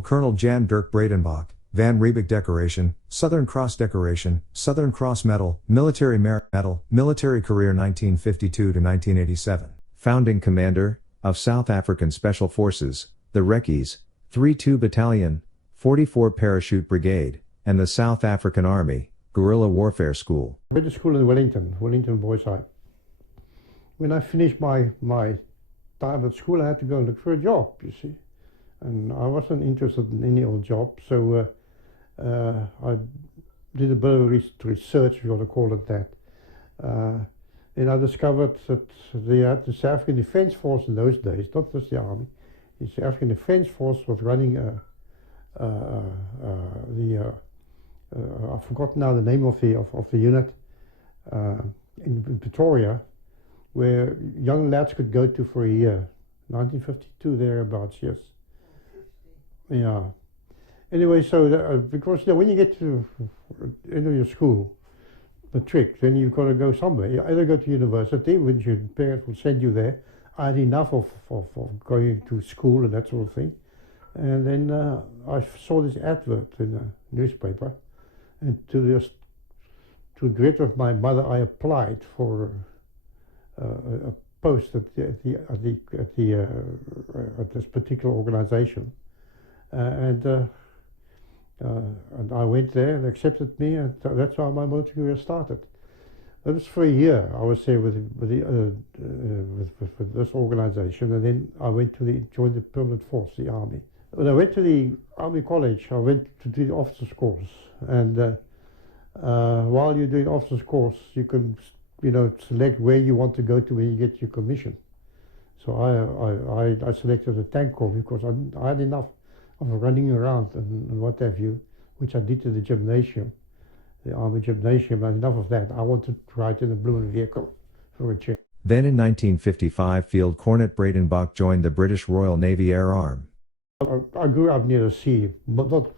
Colonel Jan Dirk Breytenbach, Van Riebeck Decoration, Southern Cross Decoration, Southern Cross Medal, Military Merit Medal, Military Career 1952 to 1987. Founding Commander of South African Special Forces, the Rekkies, 3-2 Battalion, 44 Parachute Brigade, and the South African Army, Guerrilla Warfare School. I went to school in Wellington Boys High. When I finished my time at school, I had to go look for a job, you see. And I wasn't interested in any old job, so I did a bit of research, if you want to call it that. And I discovered that the South African Defence Force in those days, not just the Army, the South African Defence Force was running I've forgotten now the name of the unit in Pretoria, where young lads could go to for a year. 1952 thereabouts, yes. Yeah. Anyway, so because when you get to end of your school, the trick, then you've got to go somewhere. You either go to university, which your parents will send you there. I had enough of going to school and that sort of thing. And then I saw this advert in a newspaper, and to the regret of my mother, I applied for a post at this particular organization, and I went there and accepted me, and that's how my military career started. That was for a year. I was there with this organization, and then I went to join the permanent force, the Army. When I went to the Army College, I went to do the officers course, and while you're doing officers course, you can, select where you want to go to when you get your commission. So I selected the tank corps because I had enough of running around and what have you, which I did to the gymnasium, the Army gymnasium, and enough of that. I wanted to ride in a blue vehicle for a change. Then in 1955, Field Cornet Breytenbach joined the British Royal Navy Air Arm. I grew up near the sea, but not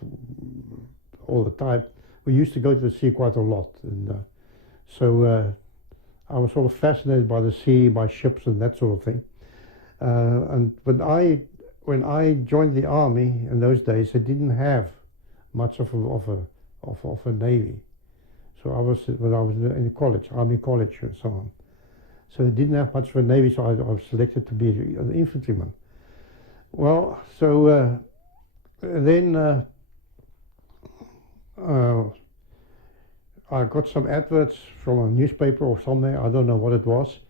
all the time. We used to go to the sea quite a lot, and so I was sort of fascinated by the sea, by ships and that sort of thing. And when I joined the Army in those days, I didn't have much of a navy. So when I was in college, Army College and so on. So I didn't have much of a navy, so I was selected to be an infantryman. Well, so then I got some adverts from a newspaper or somewhere, I don't know what it was,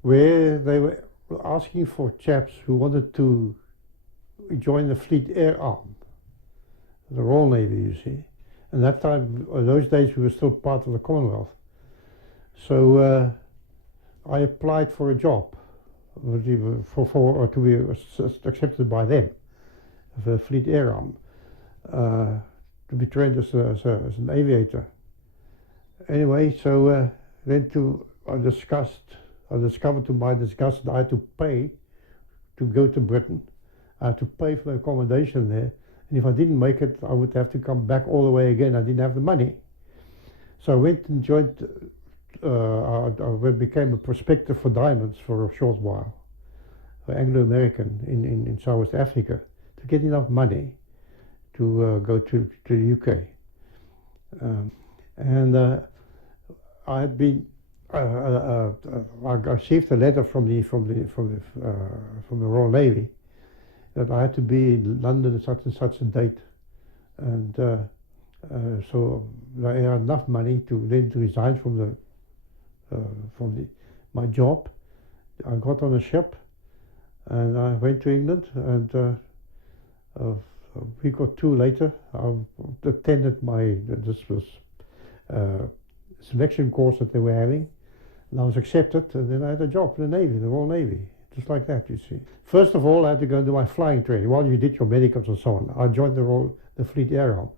where they were asking for chaps who wanted to join the Fleet Air Arm, the Royal Navy, you see. And that time, in those days, we were still part of the Commonwealth. So I applied for a job to be accepted by them, the Fleet Air Arm, to be trained as an aviator. Anyway, so then I discovered to my disgust that I had to pay to go to Britain. I had to pay for the accommodation there, and if I didn't make it, I would have to come back all the way again. I didn't have the money. So I went and joined, I became a prospector for diamonds for a short while, Anglo-American in South Africa, to get enough money to go to the UK. I had been, I received a letter from the Royal Navy that I had to be in London at such and such a date, and so I had enough money to resign from my job. I got on a ship, and I went to England, and a week or two later, I attended selection course that they were having, and I was accepted, and then I had a job in the Navy, the Royal Navy, just like that, you see. First of all, I had to go and do my flying training. While you did your medicals and so on, I joined the Fleet Air Arm.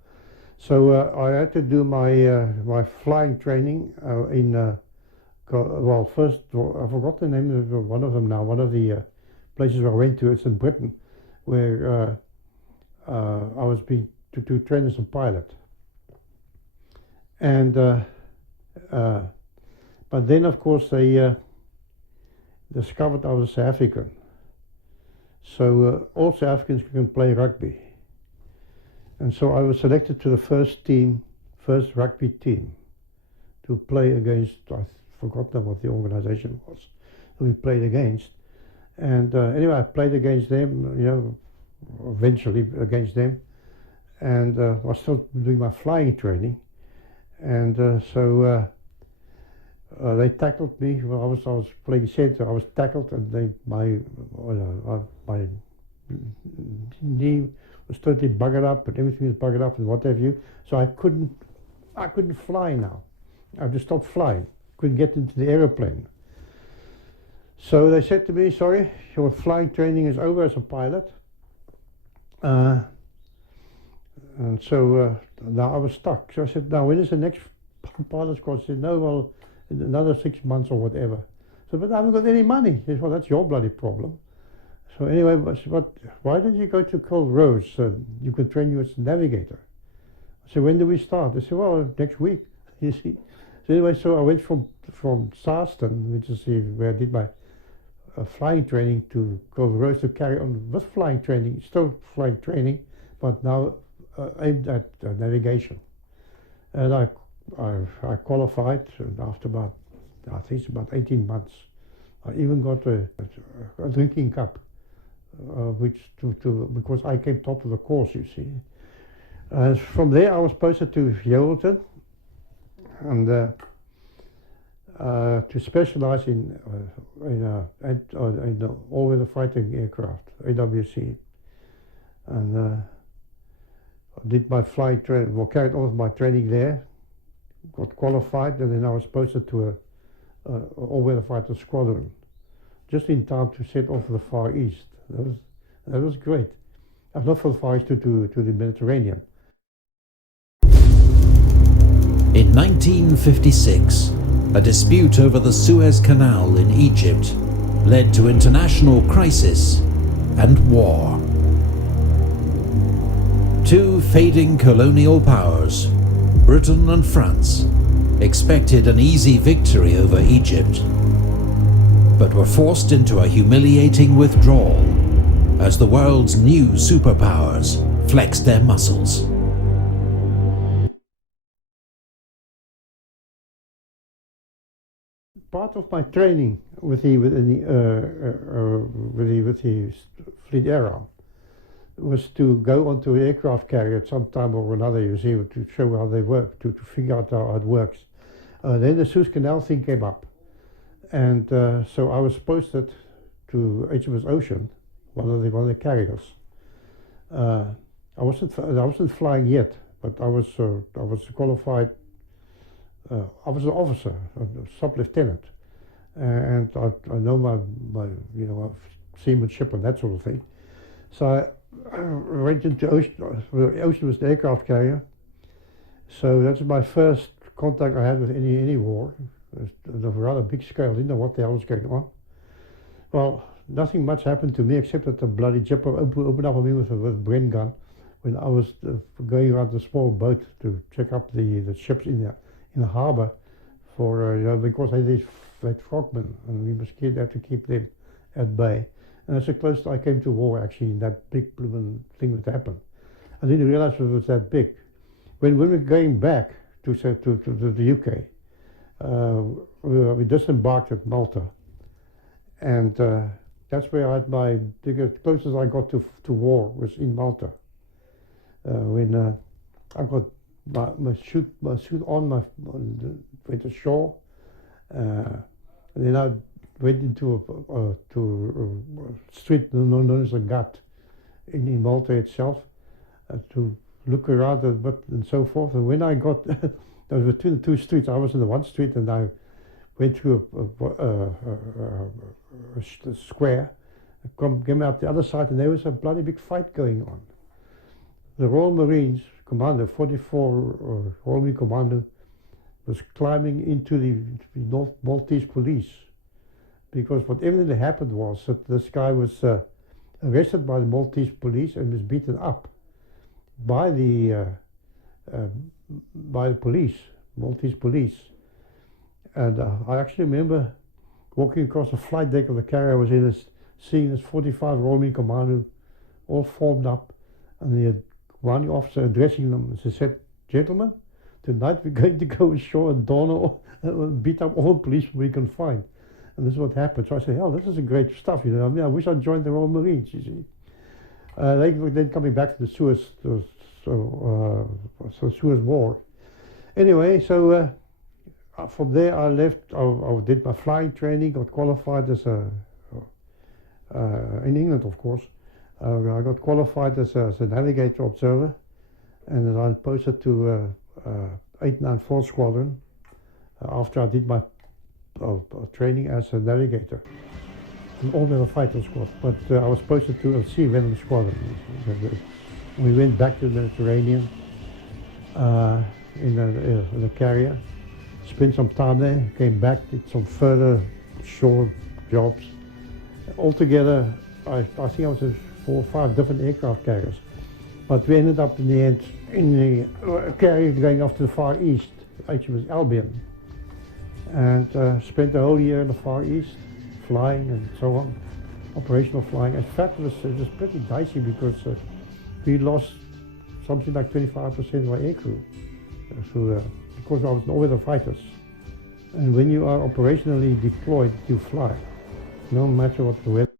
So I had to do my flying training well, first, I forgot the name of one of them now, one of the places where I went to, it's in Britain, where I was being to train as a pilot. And but then, of course, they discovered I was South African. So all South Africans can play rugby. And so I was selected to the first rugby team, to play against, I forgot now what the organization was we played against. And anyway, I played against them, eventually against them. And I was still doing my flying training. And they tackled me. Well, I was playing center. I was tackled, and my knee was totally buggered up, and everything was buggered up, and what have you. So I couldn't fly now. I just stopped flying. Couldn't get into the aeroplane. So they said to me, "Sorry, your flying training is over as a pilot." And so now I was stuck. So I said, "Now when is the next pilot's course?" He said, "No, well, in another 6 months or whatever." So, but I haven't got any money. He said, "Well, that's your bloody problem." So anyway, but why don't you go to Cold Rose so you can train you as a navigator? I said, "When do we start?" They said, "Well, next week." You see. So anyway, so I went from Sarston, which is where I did my flying training, to Cold Rose to carry on with flying training, still flying training, but now aimed at navigation. And I qualified, and after about, I think it's about 18 months, I even got a drinking cup, because I came top of the course, you see. From there I was posted to Yeovilton, and to specialize in all-weather fighting aircraft, AWC. And I did my flight training, well, carried on with my training there, got qualified, and then I was posted to a all-weather fighter squadron, just in time to set off for the Far East. That was great. Not for the Far East, to the Mediterranean. In 1956, a dispute over the Suez Canal in Egypt led to international crisis and war. Two fading colonial powers, Britain and France, expected an easy victory over Egypt, but were forced into a humiliating withdrawal as the world's new superpowers flexed their muscles. Part of my training with the Fleet Air Arm was to go onto an aircraft carrier at some time or another, you see, to show how they work, to figure out how it works. Then the Suez Canal thing came up, and so I was posted to HMS Ocean, one of the carriers. I wasn't flying yet, but I was qualified. I was an officer, a sub-lieutenant, and I know my seamanship and that sort of thing. So I went into Ocean. Ocean was the aircraft carrier, so that's my first contact I had with any war. On a rather big scale. Didn't know what the hell was going on. Well, nothing much happened to me except that the bloody jipper opened up on me with a Bren gun when I was going around the small boat to check up the ships in the harbour for because they had frogmen, and we were scared to have to keep them at bay. And that's the closest I came to war, actually, in that big blooming thing that happened. I didn't realize it was that big. When we were going back to the UK, we disembarked at Malta, and that's where I had the closest I got to war was in Malta. When I got my suit on, went ashore, and then I went into a street known as the Gut in Malta itself, to look around a bit and so forth. And when I got there was between the two streets, I was in the one street, and I went through a square, came out the other side, and there was a bloody big fight going on. The Royal Marines Commando, 44 Royal Marine Commando, was climbing into the North Maltese police, because what evidently happened was that this guy was arrested by the Maltese police and was beaten up by the police, Maltese police. And I actually remember walking across the flight deck of the carrier I was in, seeing this 45 Royal Marine Commando all formed up, and they had one officer addressing them. She said, "Gentlemen, tonight we're going to go ashore and beat up all policemen we can find." And this is what happened. So I said, "Hell, this is a great stuff, you know. I mean, I wish I'd joined the Royal Marines, you see." They were then coming back to the Suez, Suez War. Anyway, so from there I left. I did my flying training, got qualified as in England, of course. I got qualified as a navigator observer, and then I posted to 894 Squadron after I did my training as a navigator. An all-weather fighter squad, but I was posted to a Sea Venom Squadron. We went back to the Mediterranean in a carrier, spent some time there, came back, did some further shore jobs. Altogether, I think I was in 4 or 5 different aircraft carriers, but we ended up in the end in the carrier going off to the Far East, HMS Albion, and spent the whole year in the Far East, flying and so on, operational flying. In fact, it was pretty dicey because we lost something like 25% of our aircrew because I was in all-weather fighters. And when you are operationally deployed, you fly, no matter what the weather.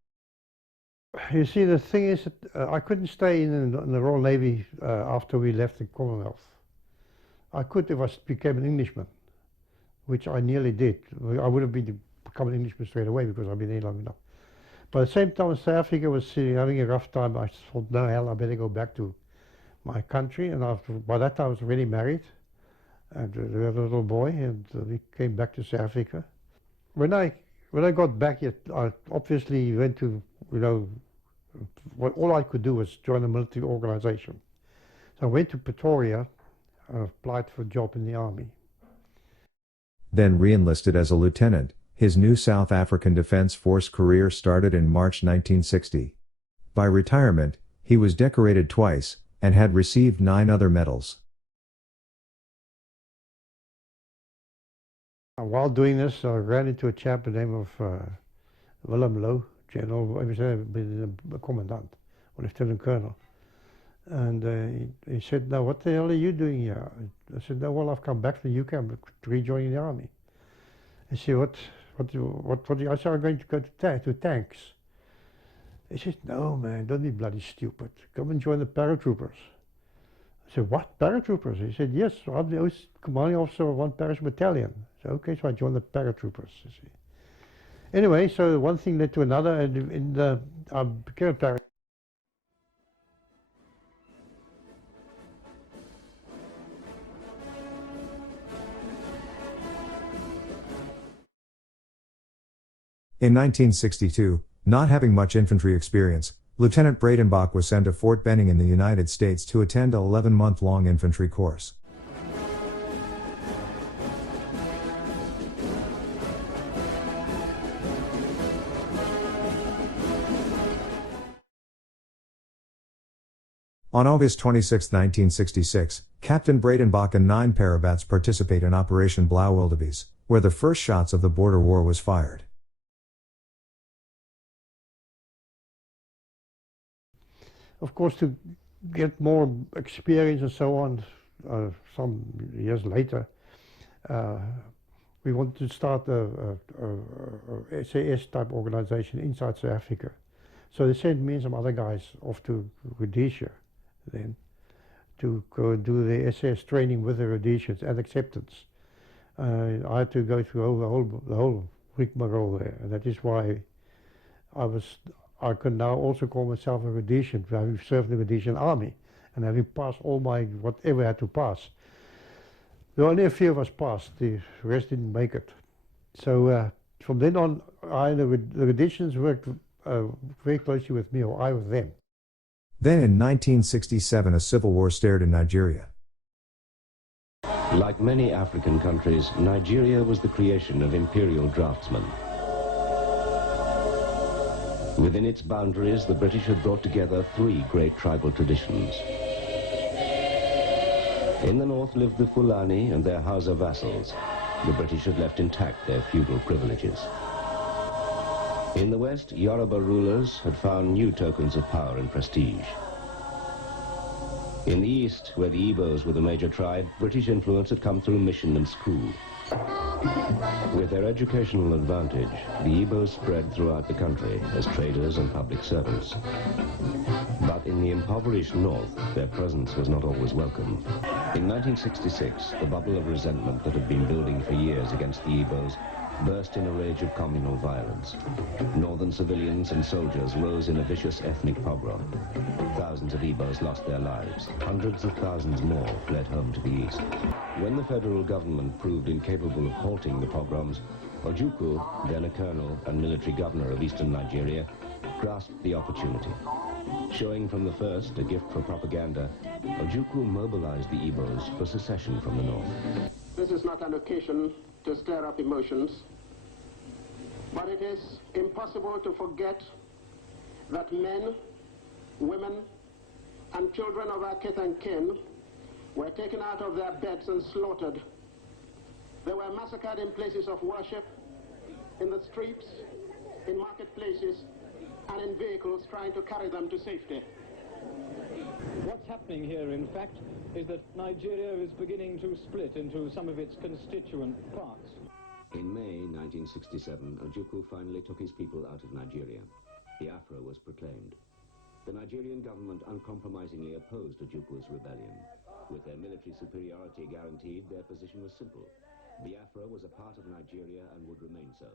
You see, the thing is that I couldn't stay in the Royal Navy after we left the Commonwealth. I could if I became an Englishman, which I nearly did. I would have become an Englishman straight away because I've been here long enough. But at the same time, South Africa was having a rough time. I thought, no, hell, I better go back to my country. And by that time, I was already married, and we had a little boy, and we came back to South Africa. When I got back, I obviously went to, all I could do was join a military organization. So I went to Pretoria, applied for a job in the army. Then re-enlisted as a lieutenant. His new South African Defence Force career started in March 1960. By retirement, he was decorated twice, and had received 9 other medals. While doing this, I ran into a chap by the name of Willem Low, General, a commandant, or Lieutenant Colonel. And he said, "Now, what the hell are you doing here?" I said, "No, well, I've come back from the UK, I'm rejoining the army." He said, what do you, I said, "I'm going to go to tanks." He said, "No, man, don't be bloody stupid. Come and join the Paratroopers." I said, "What, Paratroopers?" He said, "Yes, I'm the commanding officer of 1 Parish Battalion." I said, "Okay," so I joined the Paratroopers, you see. Anyway, so one thing led to another, and I became a paratrooper. In 1962, not having much infantry experience, Lieutenant Breytenbach was sent to Fort Benning in the United States to attend an 11-month-long infantry course. On August 26, 1966, Captain Breytenbach and 9 parabats participate in Operation Blauwildebeest, where the first shots of the border war was fired. Of course, to get more experience and so on, some years later, we wanted to start a SAS type organization inside South Africa. So they sent me and some other guys off to Rhodesia then to go and do the SAS training with the Rhodesians and acceptance. I had to go through the whole rigmarole there, and that is why I can now also call myself a Rhodesian, having served the Rhodesian army and having passed all my whatever I had to pass. There were only a few of us passed, the rest didn't make it. So from then on, the Rhodesians worked very closely with me, or I with them. Then in 1967 a civil war stared in Nigeria. Like many African countries, Nigeria was the creation of imperial draftsmen. Within its boundaries, the British had brought together 3 great tribal traditions. In the north lived the Fulani and their Hausa vassals. The British had left intact their feudal privileges. In the west, Yoruba rulers had found new tokens of power and prestige. In the east, where the Igbos were the major tribe, British influence had come through mission and school. With their educational advantage, the Igbos spread throughout the country as traders and public servants. But in the impoverished north, their presence was not always welcome. In 1966, the bubble of resentment that had been building for years against the Igbos burst in a rage of communal violence. Northern civilians and soldiers rose in a vicious ethnic pogrom. Thousands of Igbos lost their lives. Hundreds of thousands more fled home to the east. When the federal government proved incapable of halting the pogroms, Ojukwu, then a colonel and military governor of eastern Nigeria, grasped the opportunity. Showing from the first a gift for propaganda, Ojukwu mobilized the Igbos for secession from the north. This is not an occasion to stir up emotions, but it is impossible to forget that men, women, and children of our kith and kin were taken out of their beds and slaughtered. They were massacred in places of worship, in the streets, in marketplaces, and in vehicles trying to carry them to safety. What's happening here, in fact, is that Nigeria is beginning to split into some of its constituent parts. In May 1967, Ojukwu finally took his people out of Nigeria. Biafra was proclaimed. The Nigerian government uncompromisingly opposed Ojukwu's rebellion. With their military superiority guaranteed, their position was simple. Biafra was a part of Nigeria and would remain so.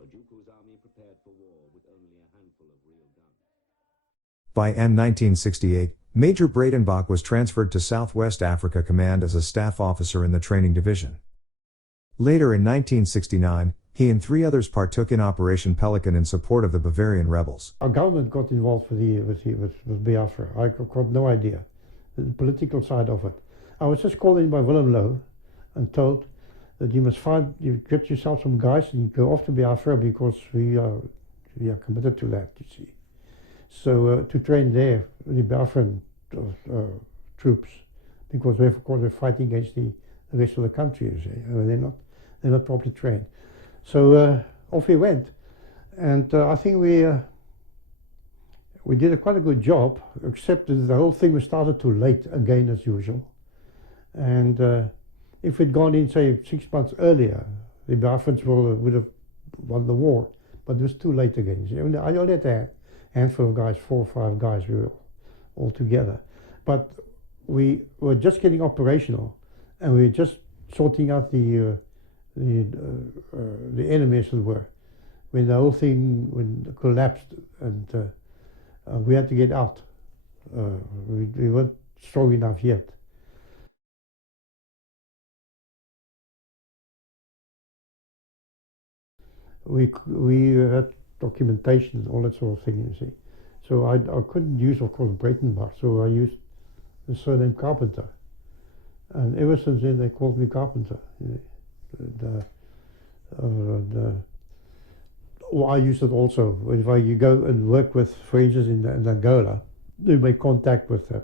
Ojukwu's army prepared for war with only a handful of real guns. By N 1968, Major Breytenbach was transferred to Southwest Africa Command as a staff officer in the training division. Later in 1969, he and 3 others partook in Operation Pelican in support of the Bavarian rebels. Our government got involved with Biafra. I got no idea, the political side of it. I was just called in by Willem Lowe and told that you get yourself some guys and you go off to Biafra because we are committed to that, you see. So to train there, the Biafran troops, because of course they're fighting against the rest of the country, you see. I mean, they're not properly trained. So off we went, and I think we did quite a good job, except that the whole thing was started too late again as usual. And if we'd gone in, say, 6 months earlier, the Biafrans would have won the war, but it was too late again. I only had a handful of guys, 4 or 5 guys, we were all together. But we were just getting operational, and we were just sorting out the enemy, as it were, when the whole thing collapsed, and we had to get out. We weren't strong enough yet. We had documentation and all that sort of thing, you see. So I couldn't use, of course, Breytenbach, so I used the surname Carpenter. And ever since then, they called me Carpenter. I use it also. If I go and work with, for instance, in Angola, they make contact with the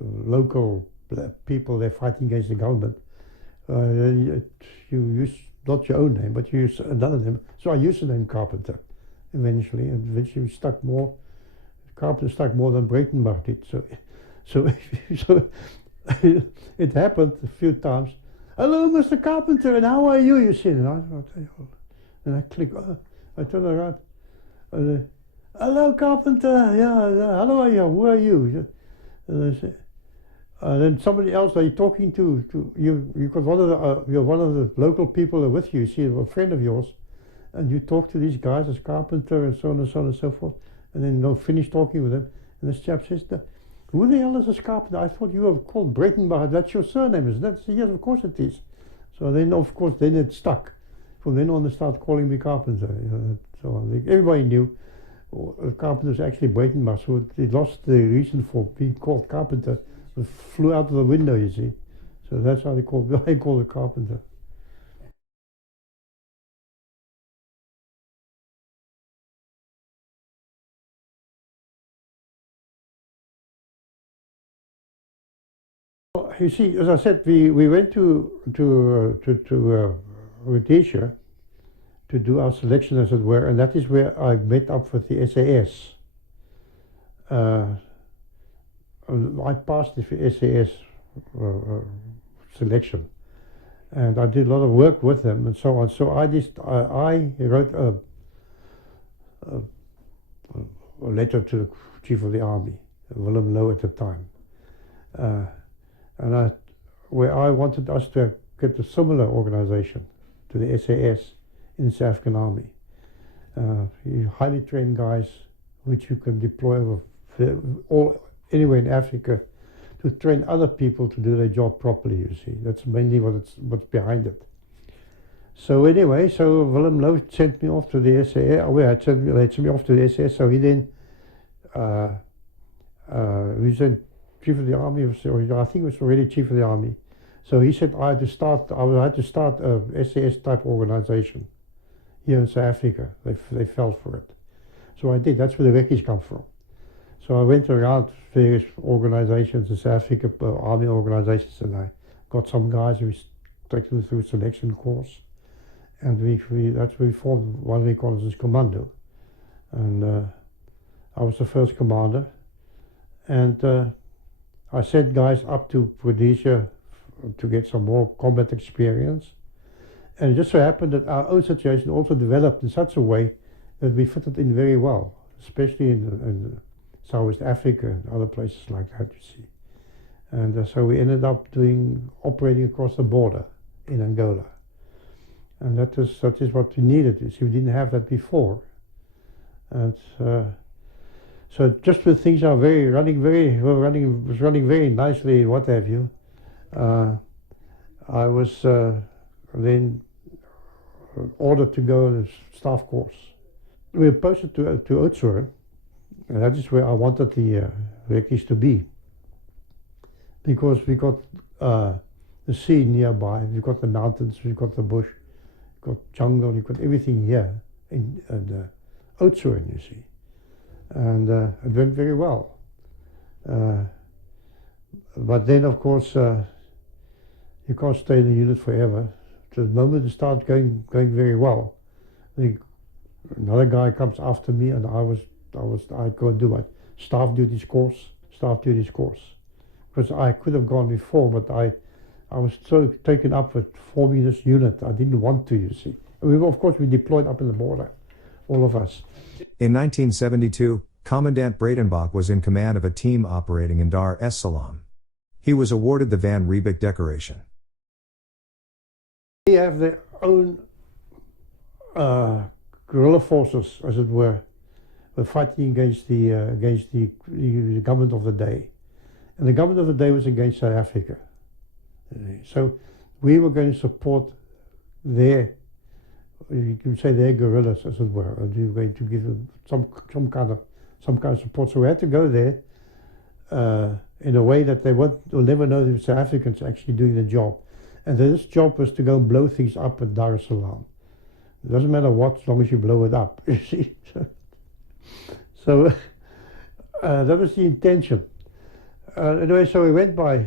local people they're fighting against the government. You use not your own name, but you use another name. So I used the name Carpenter eventually, and eventually Carpenter stuck more than Breytenbach did. So it happened a few times. Hello, Mr. Carpenter, and how are you? You see, and I click. I turn around. Hello, Carpenter. Yeah. Hello, who are you? And I say, then somebody else, are you talking to you? Because you're one of the local people are with you. You see, a friend of yours, and you talk to these guys as Carpenter and so on and so on and so forth. And then you finish talking with them, and this chap says, "Who the hell is this Carpenter? I thought you were called Breytenbach. That's your surname, isn't it?" I said, "Yes, of course it is." So then, of course, then it stuck. From then on, they started calling me Carpenter. So everybody knew Carpenter was actually Breytenbach. So it lost the reason for being called Carpenter. It flew out of the window, you see. So that's how I call it Carpenter. You see, as I said, we went to Rhodesia to do our selection, as it were, and that is where I met up with the SAS. I passed the SAS selection, and I did a lot of work with them and so on. So I wrote a letter to the Chief of the Army, Willem Low at the time, and where I wanted us to get a similar organization to the SAS in the South African Army. Highly trained guys, which you can deploy over anywhere in Africa, to train other people to do their job properly. You see, that's mainly what's behind it. So anyway, so Willem Low sent me off to the SAS. Well, he sent me off to the SAS. So he then, he said Chief of the Army, or I think it was already Chief of the Army. So he said I had to start a SAS type organization here in South Africa. They fell for it. So I did. That's where the recce's come from. So I went around various organizations in South Africa, army organizations, and I got some guys who took them through selection course. And that's where we formed one reconnaissance commando. And I was the first commander. And I sent guys up to Rhodesia to get some more combat experience. And it just so happened that our own situation also developed in such a way that we fitted in very well, especially in Southwest Africa and other places like that, you see. And so we ended up operating across the border in Angola. And that is what we needed. You see, we didn't have that before. And so just when things are running very nicely and what have you, I was then ordered to go on a staff course. We were posted to Oudtshoorn, and that is where I wanted the recce's to be, because we got the sea nearby, we've got the mountains, we've got the bush, we've got jungle, you've got everything here in Oudtshoorn, you see. And it went very well. But then, of course, you can't stay in the unit forever. So the moment it starts going very well, another guy comes after me, and I go and do my staff duties course, because I could have gone before, but I was so taken up with forming this unit, I didn't want to, you see. And of course, we deployed up in the border, all of us. In 1972, Commandant Breytenbach was in command of a team operating in Dar es Salaam. He was awarded the Van Riebeeck Decoration. They have their own guerrilla forces, as it were fighting against the government of the day. And the government of the day was against South Africa. So we were going to support you can say their guerrillas, as it were, and we were going to give them some kind of support. So we had to go there in a way that they will never know the South Africans actually doing the job. And this job was to go and blow things up at Dar es Salaam. It doesn't matter what, as long as you blow it up, you see. So that was the intention. Anyway, so we went by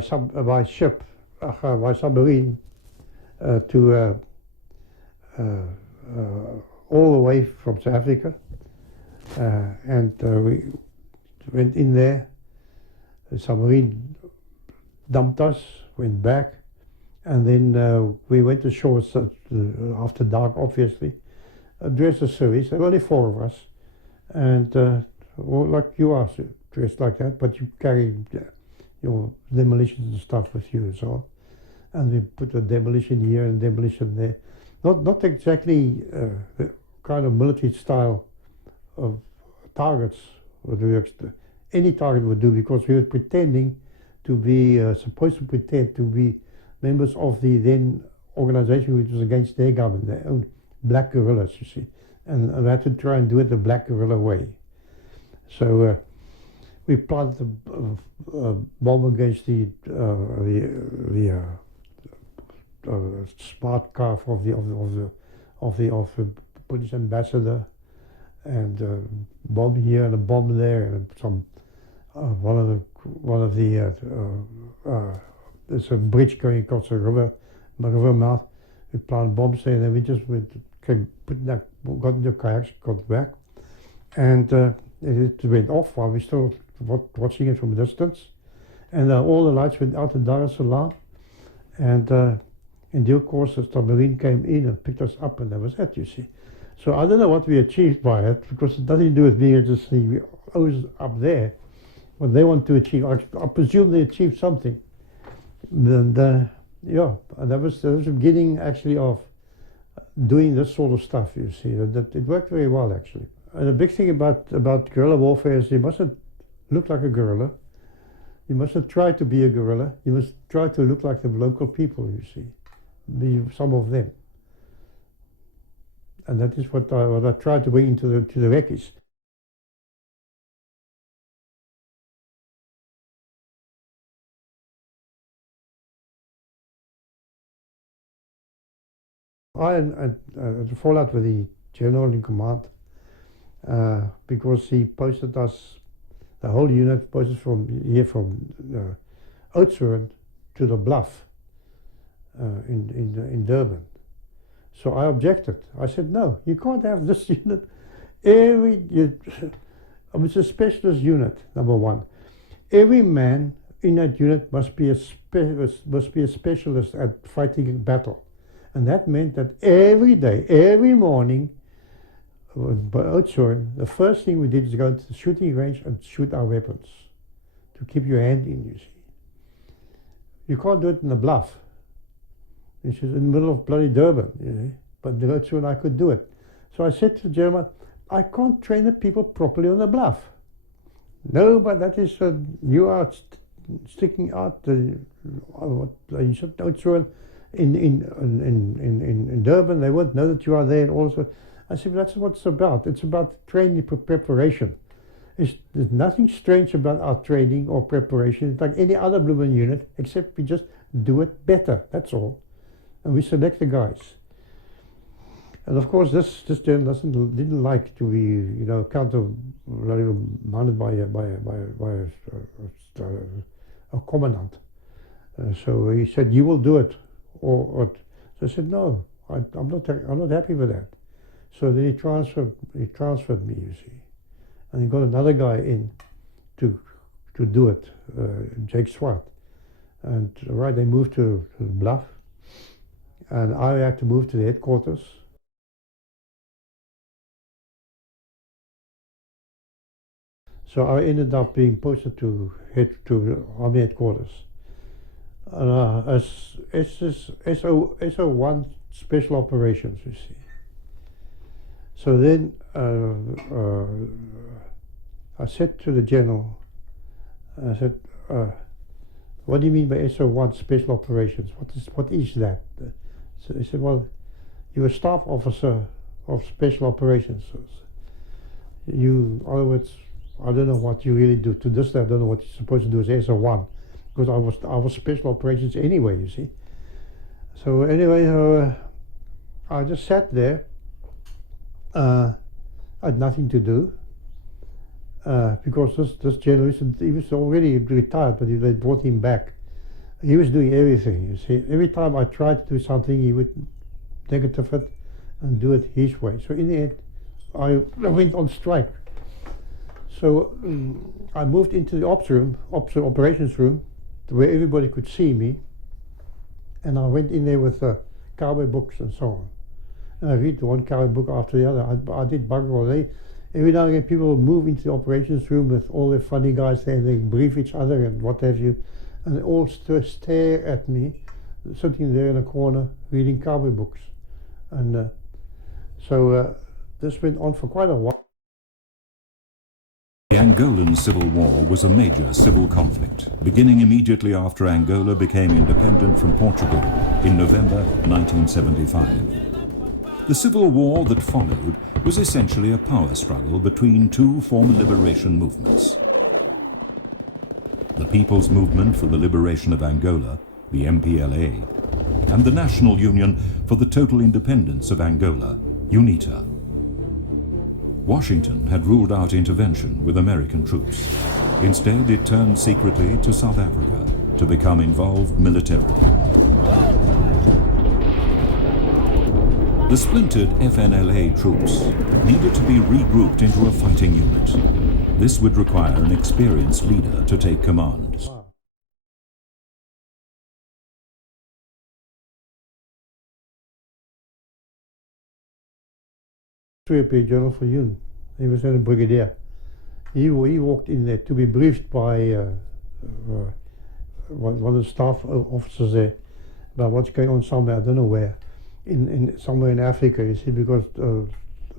submarine to all the way from South Africa, and we went in there. The submarine dumped us, went back, and then we went ashore after dark, obviously, dressed as civvies. There were only 4 of us, and like you are dressed like that, but you carry your demolitions and stuff with you and so on. And we put a demolition here and demolition there. Not exactly the kind of military style of targets would work. Any target would do, because we were pretending to be, supposed to pretend to be members of the then organization which was against their government, their own black guerrillas, you see. And we had to try and do it the black guerrilla way. So we planted a bomb against the smart car of the British ambassador, and bomb here and a bomb there, and some there's a bridge going across the river mouth. We planted bombs there, and then we just got into kayaks, got back, and It went off while we still watching it from a distance. And all the lights went out in Dar es Salaam. And in due course, the submarine came in and picked us up, and that was it, you see. So I don't know what we achieved by it, because it doesn't do with me, it's just we always up there. What they want to achieve, I presume they achieved something. And yeah, and that was the beginning actually of doing this sort of stuff, you see. That it worked very well, actually. And the big thing about guerrilla warfare is you mustn't look like a guerrilla. You mustn't try to be a guerrilla. You must try to look like the local people, you see. Be some of them. And that is what I tried to bring into the recce. I had a fallout with the general in command because he posted us, the whole unit posted from Oudtshoorn to the Bluff in Durban. So I objected. I said, no, you can't have this unit. It's a specialist unit, number one. Every man in that unit must be a specialist at fighting a battle. And that meant that every day, every morning, by Oudtshoorn, the first thing we did is go to the shooting range and shoot our weapons to keep your hand in, you see. You can't do it in the Bluff, which is in the middle of bloody Durban, you know. But in Oudtshoorn I could do it. So I said to the German, I can't train the people properly on the Bluff. No, but that is, you are sticking out, you should Oudtshoorn. In Durban, they won't know that you are there, and also, I said, that's what it's about. It's about training preparation. There's nothing strange about our training or preparation. It's like any other blooming unit, except we just do it better. That's all, and we select the guys. And of course, this general didn't like to be, countermanded by a commandant. So he said, you will do it. So I said, no, I'm not happy with that. So then he transferred me, you see, and he got another guy in to do it, Jake Swart, and they moved to the Bluff, and I had to move to the headquarters. So I ended up being posted to Army headquarters. As SO1 Special Operations, you see. So then I said to the general, I said, what do you mean by SO1 Special Operations? What is that? So he said, well, you're a staff officer of Special Operations. In other words, I don't know what you really do. To this day, I don't know what you're supposed to do as SO1. Because I was Special Operations anyway, you see. So anyway, I just sat there. I had nothing to do because this general, he was already retired, but they brought him back. He was doing everything, you see. Every time I tried to do something, he would negative it and do it his way. So in the end, I went on strike. So I moved into the operations room, where everybody could see me, and I went in there with cowboy books and so on. And I read one cowboy book after the other. I did bugger all day. Every now and again people would move into the operations room with all the funny guys there, and they brief each other and what have you, and they all stare at me, sitting there in a corner reading cowboy books. And so this went on for quite a while. The Angolan Civil War was a major civil conflict, beginning immediately after Angola became independent from Portugal in November 1975. The civil war that followed was essentially a power struggle between two former liberation movements. The People's Movement for the Liberation of Angola, the MPLA, and the National Union for the Total Independence of Angola, UNITA. Washington had ruled out intervention with American troops. Instead, it turned secretly to South Africa to become involved militarily. The splintered FNLA troops needed to be regrouped into a fighting unit. This would require an experienced leader to take command. Wow. Three-year journal for June. He was then a brigadier. He walked in there to be briefed by one of the staff officers there about what's going on somewhere, I don't know where, somewhere in Africa, you see, because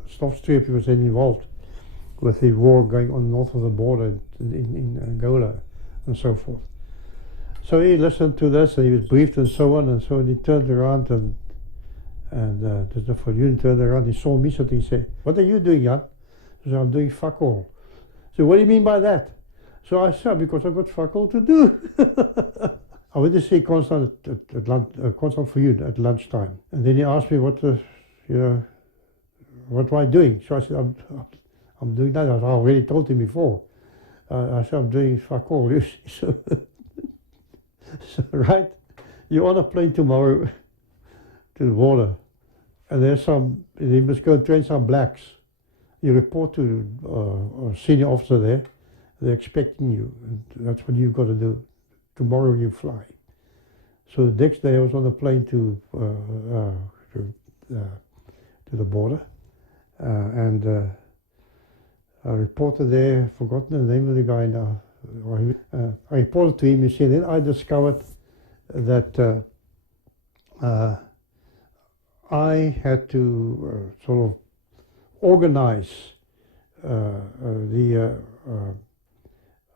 Staff 3 was then involved with the war going on north of the border in Angola and so forth. So he listened to this and he was briefed and so on, and so he turned around and the Napoleon turned around, he saw me sitting, he said, "What are you doing, Jan?" I said, "I'm doing fuck all." So what do you mean by that? So I said, "Because I've got fuck all to do." I went to see Constant Constant for you at lunchtime, and then he asked me what am I doing? So I said, I'm doing that. I already told him before. I said, "I'm doing fuck all." So, right, you're on a plane tomorrow to the border, and you must go and train some blacks. You report to a senior officer there. They're expecting you, and that's what you've got to do. Tomorrow you fly. So the next day I was on the plane to the border, and I reported there. Forgotten the name of the guy now. I reported to him. You see, then I discovered that I had to sort of organize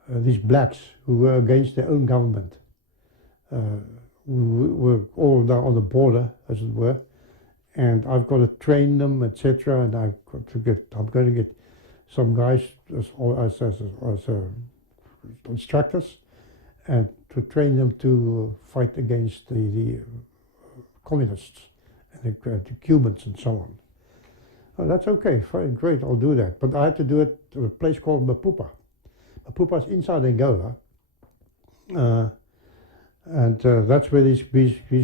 these blacks who were against their own government. We were all down on the border, as it were, and I've got to train them, etc. And I'm going to get some guys as instructors, and to train them to fight against the communists and the Cubans and so on. Oh, that's okay, fine, great, I'll do that. But I had to do it at a place called Mapupa. Mapupa's inside Angola, and that's where these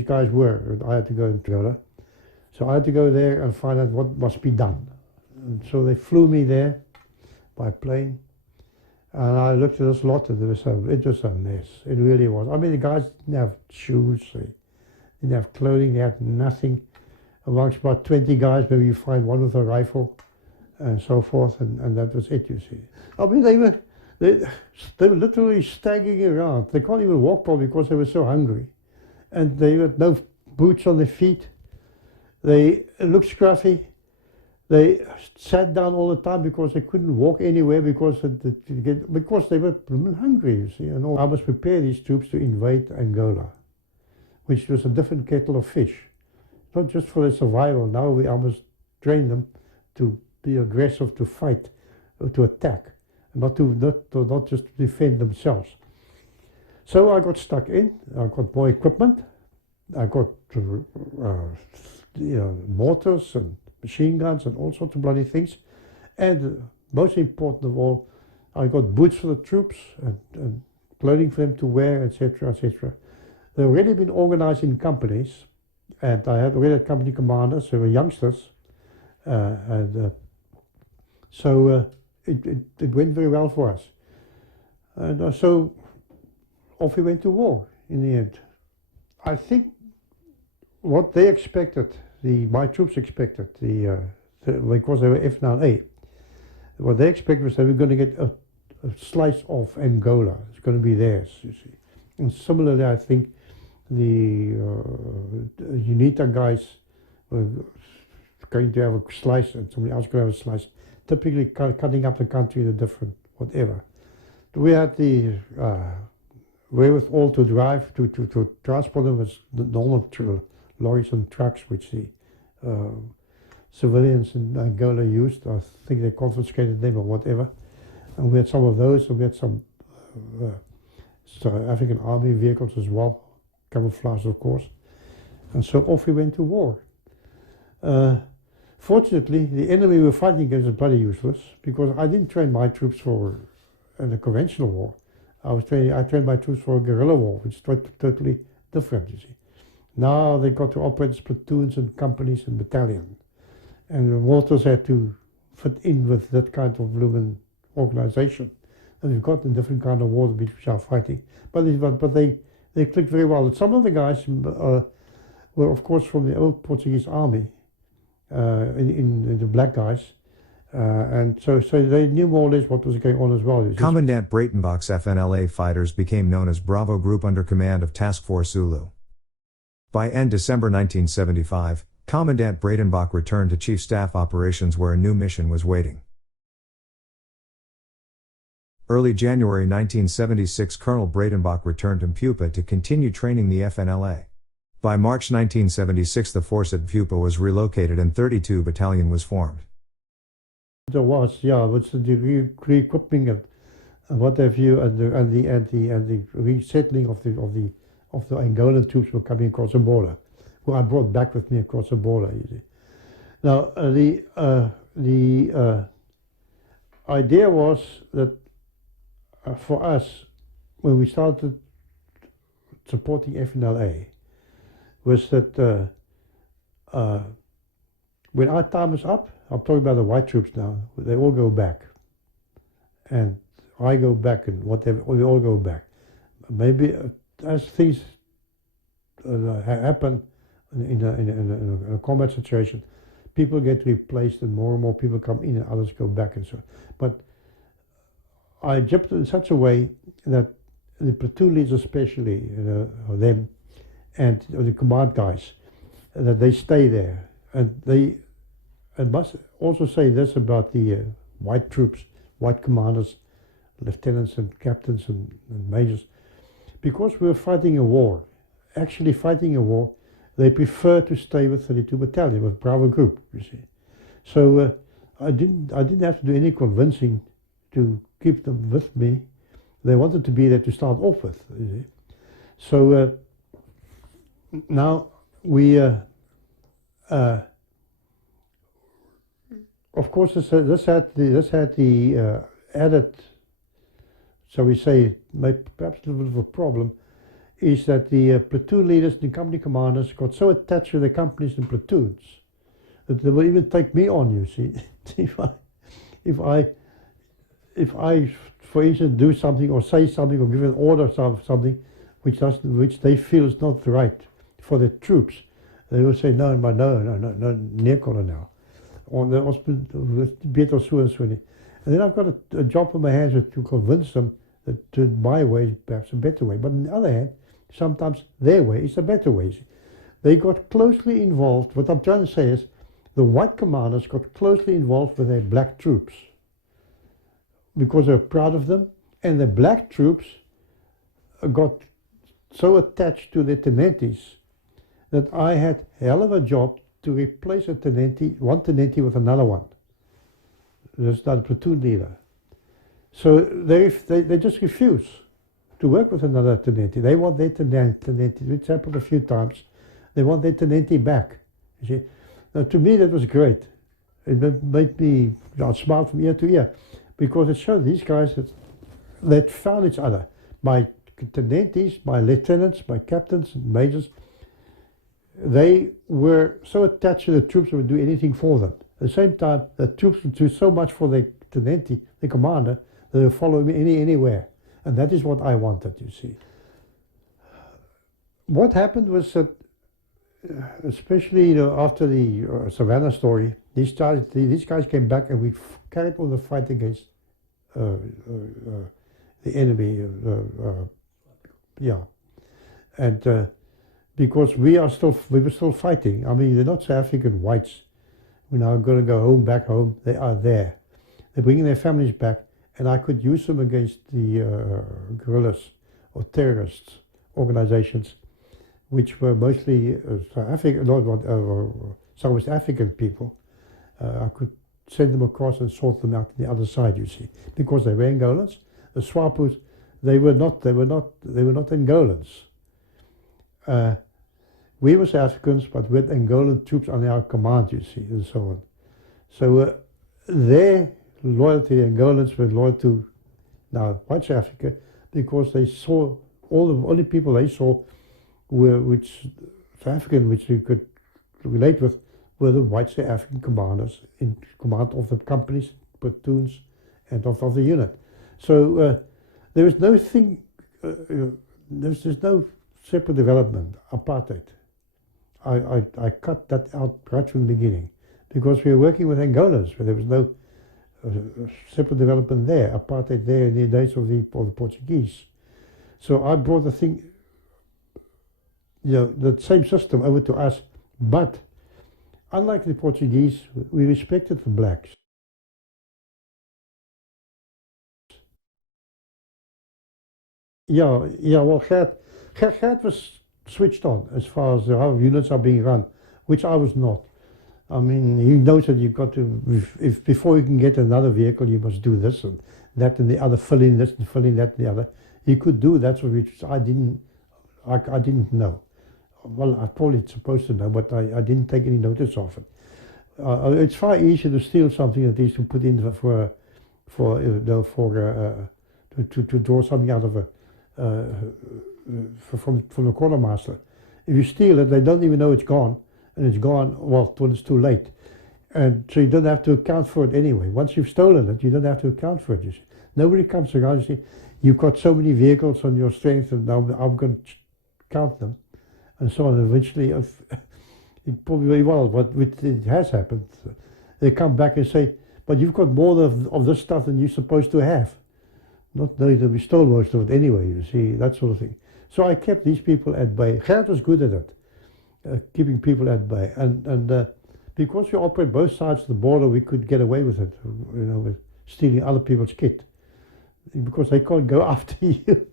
guys were. I had to go into Angola. So I had to go there and find out what must be done. And so they flew me there by plane, and I looked at this lot, and it was a mess. It really was. I mean, the guys didn't have shoes, they didn't have clothing, they had nothing. Amongst about 20 guys, maybe you find one with a rifle and so forth, and that was it, you see. I mean, they were literally staggering around. They can't even walk probably because they were so hungry. And they had no boots on their feet. They looked scruffy. They sat down all the time because they couldn't walk anywhere because they were hungry, you see. And I must prepare these troops to invade Angola, which was a different kettle of fish. Not just for their survival. Now I must train them to be aggressive, to fight, to attack, not just to defend themselves. So I got stuck in. I got more equipment. I got mortars and machine guns and all sorts of bloody things. And most important of all, I got boots for the troops and clothing for them to wear, etc., etc. They've already been organized in companies. And I had already company commanders, who were youngsters, so it went very well for us. And so off we went to war in the end. I think what they expected, my troops expected, because they were F9A, what they expected was that we were going to get a slice of Angola. It's going to be theirs, you see. And similarly, I think the UNITA guys were going to have a slice and somebody else could have a slice, typically cutting up the country in a different whatever. We had the wherewithal to drive, to transport them as the normal lorries and trucks which the civilians in Angola used. I think they confiscated them or whatever. And we had some of those, and we had some African army vehicles as well. Camouflage, of course, and so off we went to war. Fortunately, the enemy we were fighting against was bloody useless, because I didn't train my troops for a conventional war. I trained my troops for a guerrilla war, which is totally different, you see. Now they got to operate as platoons and companies and battalion, and the mortars had to fit in with that kind of organization. and we've got a different kind of war which are fighting. But they clicked very well. And some of the guys were, of course, from the old Portuguese army, in the black guys. And so they knew more or less what was going on as well. Commandant Breytenbach's FNLA fighters became known as Bravo Group under command of Task Force Zulu. By end December 1975, Commandant Breytenbach returned to Chief Staff Operations where a new mission was waiting. Early January 1976, Colonel Breytenbach returned to Pupa to continue training the FNLA. By March 1976, the force at Pupa was relocated and 32 Battalion was formed. There was, yeah, it's the re-equipping and what have you, and the resettling of the Angolan troops were coming across the border, who I brought back with me across the border. You see. Now the idea was that for us, when we started supporting FNLA, was that when our time is up, I'm talking about the white troops now, they all go back. And I go back and whatever, we all go back. Maybe as things happen in a combat situation, people get replaced and more people come in and others go back and so on. But I jumped in such a way that the platoon leaders especially, them and the command guys, that they stay there. And I must also say this about the white troops, white commanders, lieutenants and captains and majors. Because we're fighting a war, actually fighting a war, they prefer to stay with 32 Battalion, with Bravo Group, you see. So I didn't have to do any convincing to keep them with me. They wanted to be there to start off with, you see. So now we, of course, this had the added, shall we say, perhaps a little bit of a problem, is that the platoon leaders and the company commanders got so attached to their companies and platoons that they will even take me on, you see. if I, for instance, do something or say something or give an order of something which they feel is not right for the troops, they will say no, near colonel. Or there was beter so and so. And then I've got a job on my hands to convince them that my way is perhaps a better way. But on the other hand, sometimes their way is a better way. They got closely involved. What I'm trying to say is the white commanders got closely involved with their black troops because they were proud of them, and the black troops got so attached to their tenentes that I had a hell of a job to replace one tenente with another one. That's not a platoon leader. So they just refuse to work with another tenente. They want their tenente, which happened a few times. They want their tenente back. You see, now to me that was great. It made me smile from ear to ear, because it showed these guys that they'd found each other. My tenentes, my lieutenants, my captains, and majors, they were so attached to the troops they would do anything for them. At the same time, the troops would do so much for the tenente, the commander, that they would follow me anywhere. And that is what I wanted, you see. What happened was that, especially after the Savannah story, these guys came back and we carried on the fight against the enemy. And because we were still fighting. I mean, they're not South African whites. We're now going to go back home. They are there. They're bringing their families back, and I could use them against the guerrillas or terrorists organizations, which were mostly South African, Southwest African people. I could send them across and sort them out on the other side, you see, because they were Angolans. The Swapus, they were not Angolans. We were South Africans, but with Angolan troops under our command, you see, and so on. So their loyalty, the Angolans were loyal to now white South Africa, because they saw, all the only people they saw were South African, which we could relate with, were the white South African commanders in command of the companies, platoons, and of the unit. So there is no thing, there's no separate development, apartheid. I cut that out right from the beginning because we were working with Angolans where there was no separate development there, apartheid there in the days of the Portuguese. So I brought the thing, the same system over to us, but unlike the Portuguese, we respected the blacks. Yeah, well, Gert was switched on as far as how units are being run, which I was not. I mean, he knows that you've got to, if before you can get another vehicle, you must do this and that and the other, fill in this and fill in that and the other. He could do that, which I didn't know. Well, I probably supposed to know, but I didn't take any notice of it. It's far easier to steal something than it is to put in to draw something out of from the quartermaster. If you steal it, they don't even know it's gone, and it's gone, well, when it's too late. And so you don't have to account for it anyway. Once you've stolen it, you don't have to account for it. You see. Nobody comes around and says, you've got so many vehicles on your strength, and now I'm going to count them, and so on. Eventually, it probably it has happened. They come back and say, but you've got more of this stuff than you're supposed to have. Not knowing that we stole most of it anyway, you see, that sort of thing. So I kept these people at bay. Gert was good at it, keeping people at bay. And because we operate both sides of the border, we could get away with it, with stealing other people's kit. Because they can't go after you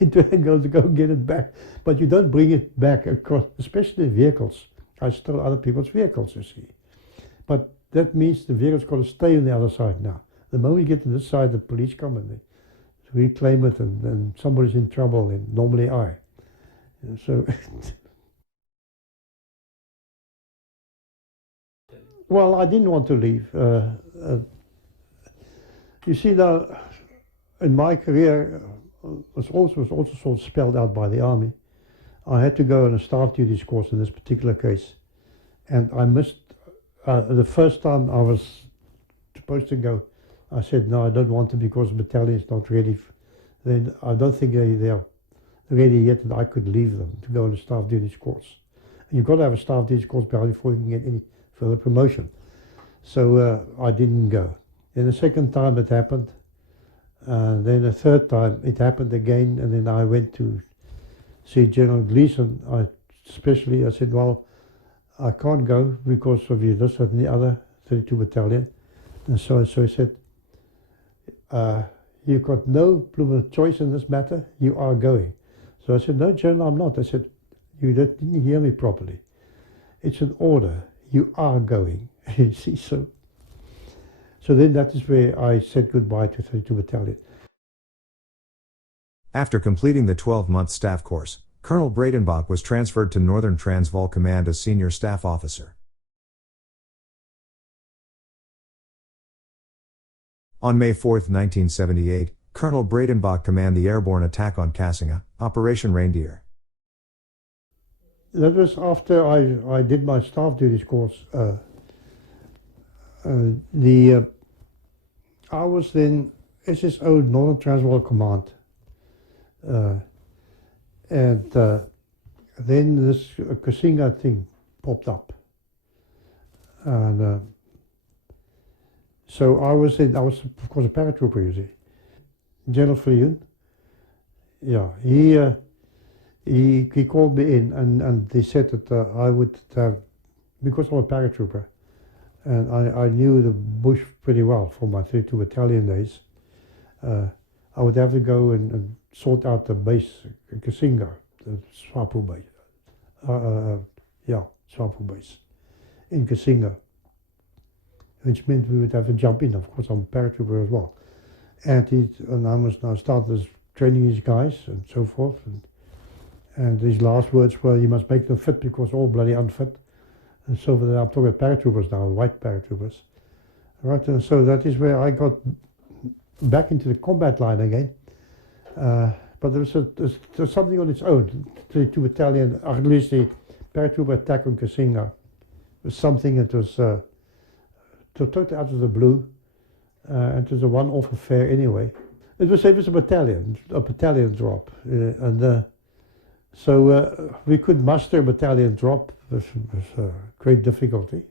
into Angola to go get it back. But you don't bring it back across, especially vehicles. I stole other people's vehicles, you see. But that means the vehicle's got to stay on the other side now. The moment you get to this side, the police come and they reclaim it, and somebody's in trouble, and normally I. And so, well, I didn't want to leave. You see, now, in my career, was also sort of spelled out by the army. I had to go on a staff duties course in this particular case, and I missed the first time I was supposed to go. I said, no, I don't want to because the battalion is not ready. Then I don't think they're ready yet that I could leave them to go on a staff duties course. And you've got to have a staff duties course before you can get any further promotion. So I didn't go. Then the second time it happened. Then the third time it happened again, and then I went to see General Gleason. I said, well, I can't go because of you, this and the other, 32 Battalion. And so he said, you've got no choice in this matter, you are going. So I said, no, General, I'm not. I said, you didn't hear me properly. It's an order, you are going. You see, so then that is where I said goodbye to 32 Battalion. After completing the 12-month staff course, Colonel Breytenbach was transferred to Northern Transvaal Command as Senior Staff Officer. On May 4, 1978, Colonel Breytenbach commanded the airborne attack on Cassinga, Operation Reindeer. That was after I did my staff duties course. I was then SSO Northern Transvaal Command. And then this Cassinga thing popped up. And so I was of course a paratrooper, you see. General Viljoen, yeah, he called me in and they said that I would have, because I'm a paratrooper, and I knew the bush pretty well from my 32 Battalion days, I would have to go and sort out the base in Cassinga, the Swapo base. Swapo base in Cassinga, which meant we would have to jump in. Of course, I'm a paratrooper as well. And I must now start this training these guys and so forth. And his last words were, you must make them fit because all bloody unfit. And so I'm talking about paratroopers now, white paratroopers. Right, and so that is where I got back into the combat line again. But there's something on its own. 32 Battalion, at least the paratrooper attack on Cassinga was something that was totally out of the blue. And it was a one-off affair anyway. It was a battalion drop, and so we could muster a battalion drop with great difficulty.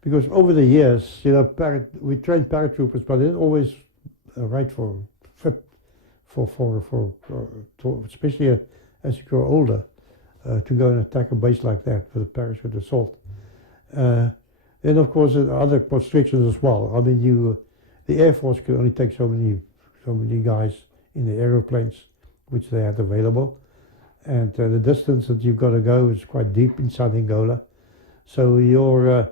Because over the years, you know, we trained paratroopers, but they didn't always right for fit especially as you grow older, to go and attack a base like that with a parachute assault. Then of course other restrictions as well. I mean, the Air Force could only take so many guys in the aeroplanes which they had available, and the distance that you've got to go is quite deep inside Angola. So your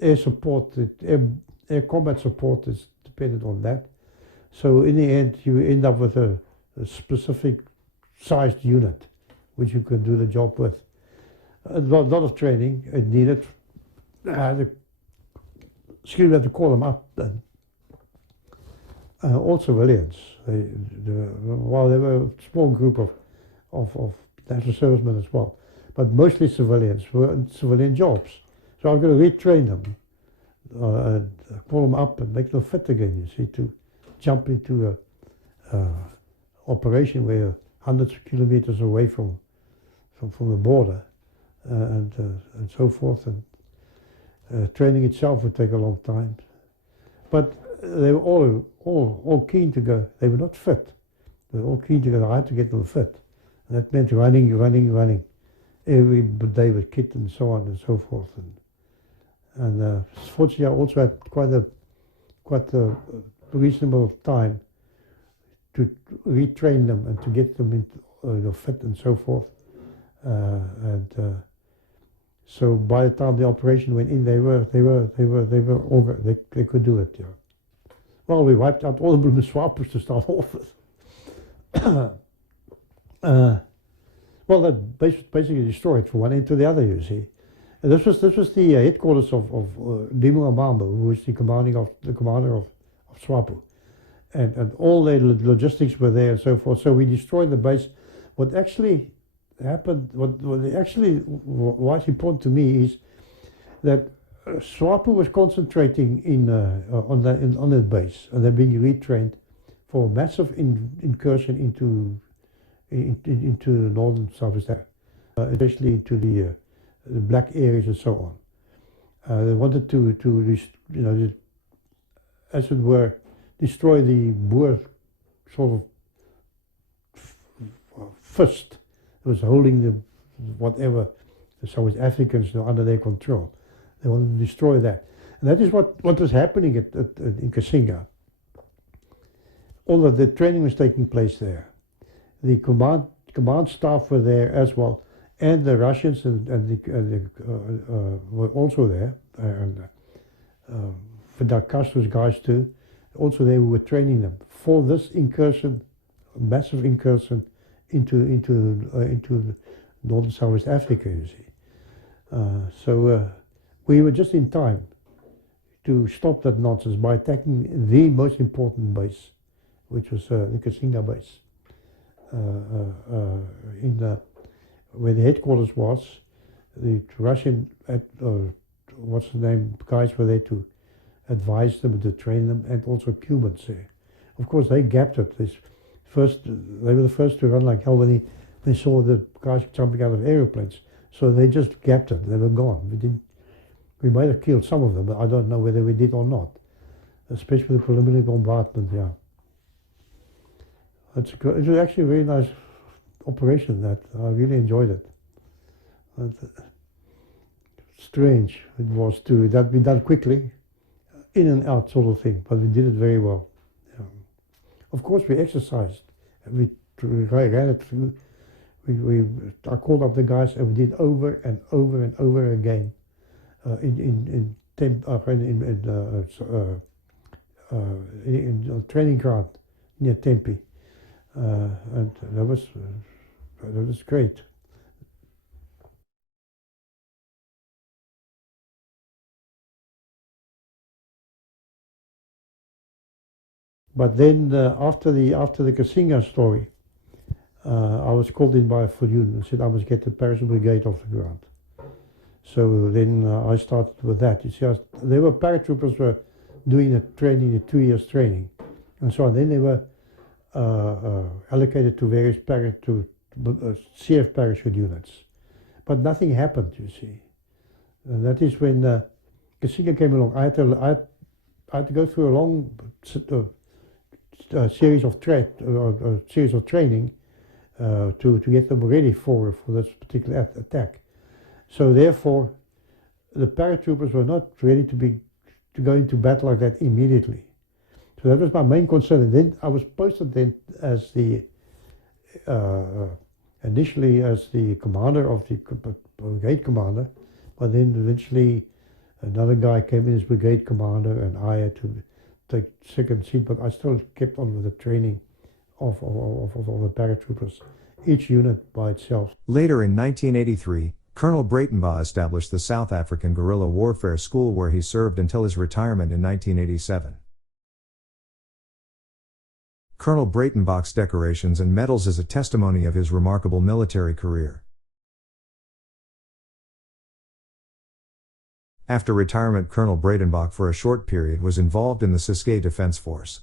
air support, air combat support is dependent on that. So in the end, you end up with a specific sized unit which you can do the job with. A lot of training it needed. We had to call them up then. All civilians. While there were a small group of national servicemen as well, but mostly civilians were in civilian jobs. So I'm going to retrain them, and call them up and make them fit again, you see, to jump into a operation where hundreds of kilometers away from the border, and so forth. And training itself would take a long time. But they were all keen to go. They were not fit. They were all keen to go. I had to get them fit. And that meant running every day with kit and so on and so forth. And fortunately, I also had quite a reasonable time to retrain them and to get them into fit and so forth. So by the time the operation went in, they could do it. Yeah. Well, we wiped out all the Swappers to start off with. Well, that basically destroyed from one end to the other, you see. And this was the headquarters of Dimu Amambo, who was the commander of SWAPO. And all their logistics were there and so forth. So we destroyed the base. What actually happened, why it's important to me is that SWAPO was concentrating on that base, and they're being retrained for a massive incursion into northern Southeast Africa, especially into the black areas and so on. They wanted to as it were, destroy the Boer sort of fist that was holding the South Africans under their control. They wanted to destroy that. And that is what was happening in Cassinga. All of the training was taking place there. The command staff were there as well, and the Russians were also there, and Fidel Castro's guys too. Also, they were training them for this incursion, massive incursion into northern Southwest Africa. You see, so we were just in time to stop that nonsense by attacking the most important base, which was the Cassinga base, where the headquarters was. The Russian guys were there to advise them, to train them, and also Cubans there. Of course, they gapped it. They were the first to run like hell when they saw the guys jumping out of aeroplanes. So they just gapped it. They were gone. We might have killed some of them, but I don't know whether we did or not. Especially the preliminary bombardment. Yeah, it was actually a very nice operation. That I really enjoyed it. Strange it was too. That we done quickly, in and out sort of thing, but we did it very well. Yeah. Of course, we exercised. We ran it through. I called up the guys, and we did over and over and over again in training ground near Tempe, and that was great. But then after the Cassinga story, I was called in by a Fuljoen and said I must get the Parachute Brigade off the ground. So then I started with that. You see, there were paratroopers were doing a 2 years training, and so on. Then they were allocated to various CF parachute units. But nothing happened, you see. And that is when Cassinga came along. I had to go through a long series of training to get them ready for this particular attack. So therefore, the paratroopers were not ready to go into battle like that immediately. So that was my main concern. And then I was posted then as the initially as the commander of the brigade commander, but then eventually another guy came in as brigade commander, and I had to take second seat. But I still kept on with the training of the paratroopers, each unit by itself. Later in 1983, Colonel Breytenbach established the South African Guerrilla Warfare School, where he served until his retirement in 1987. Colonel Breytenbach's decorations and medals is a testimony of his remarkable military career. After retirement, Colonel Breytenbach for a short period was involved in the Suez Defense Force.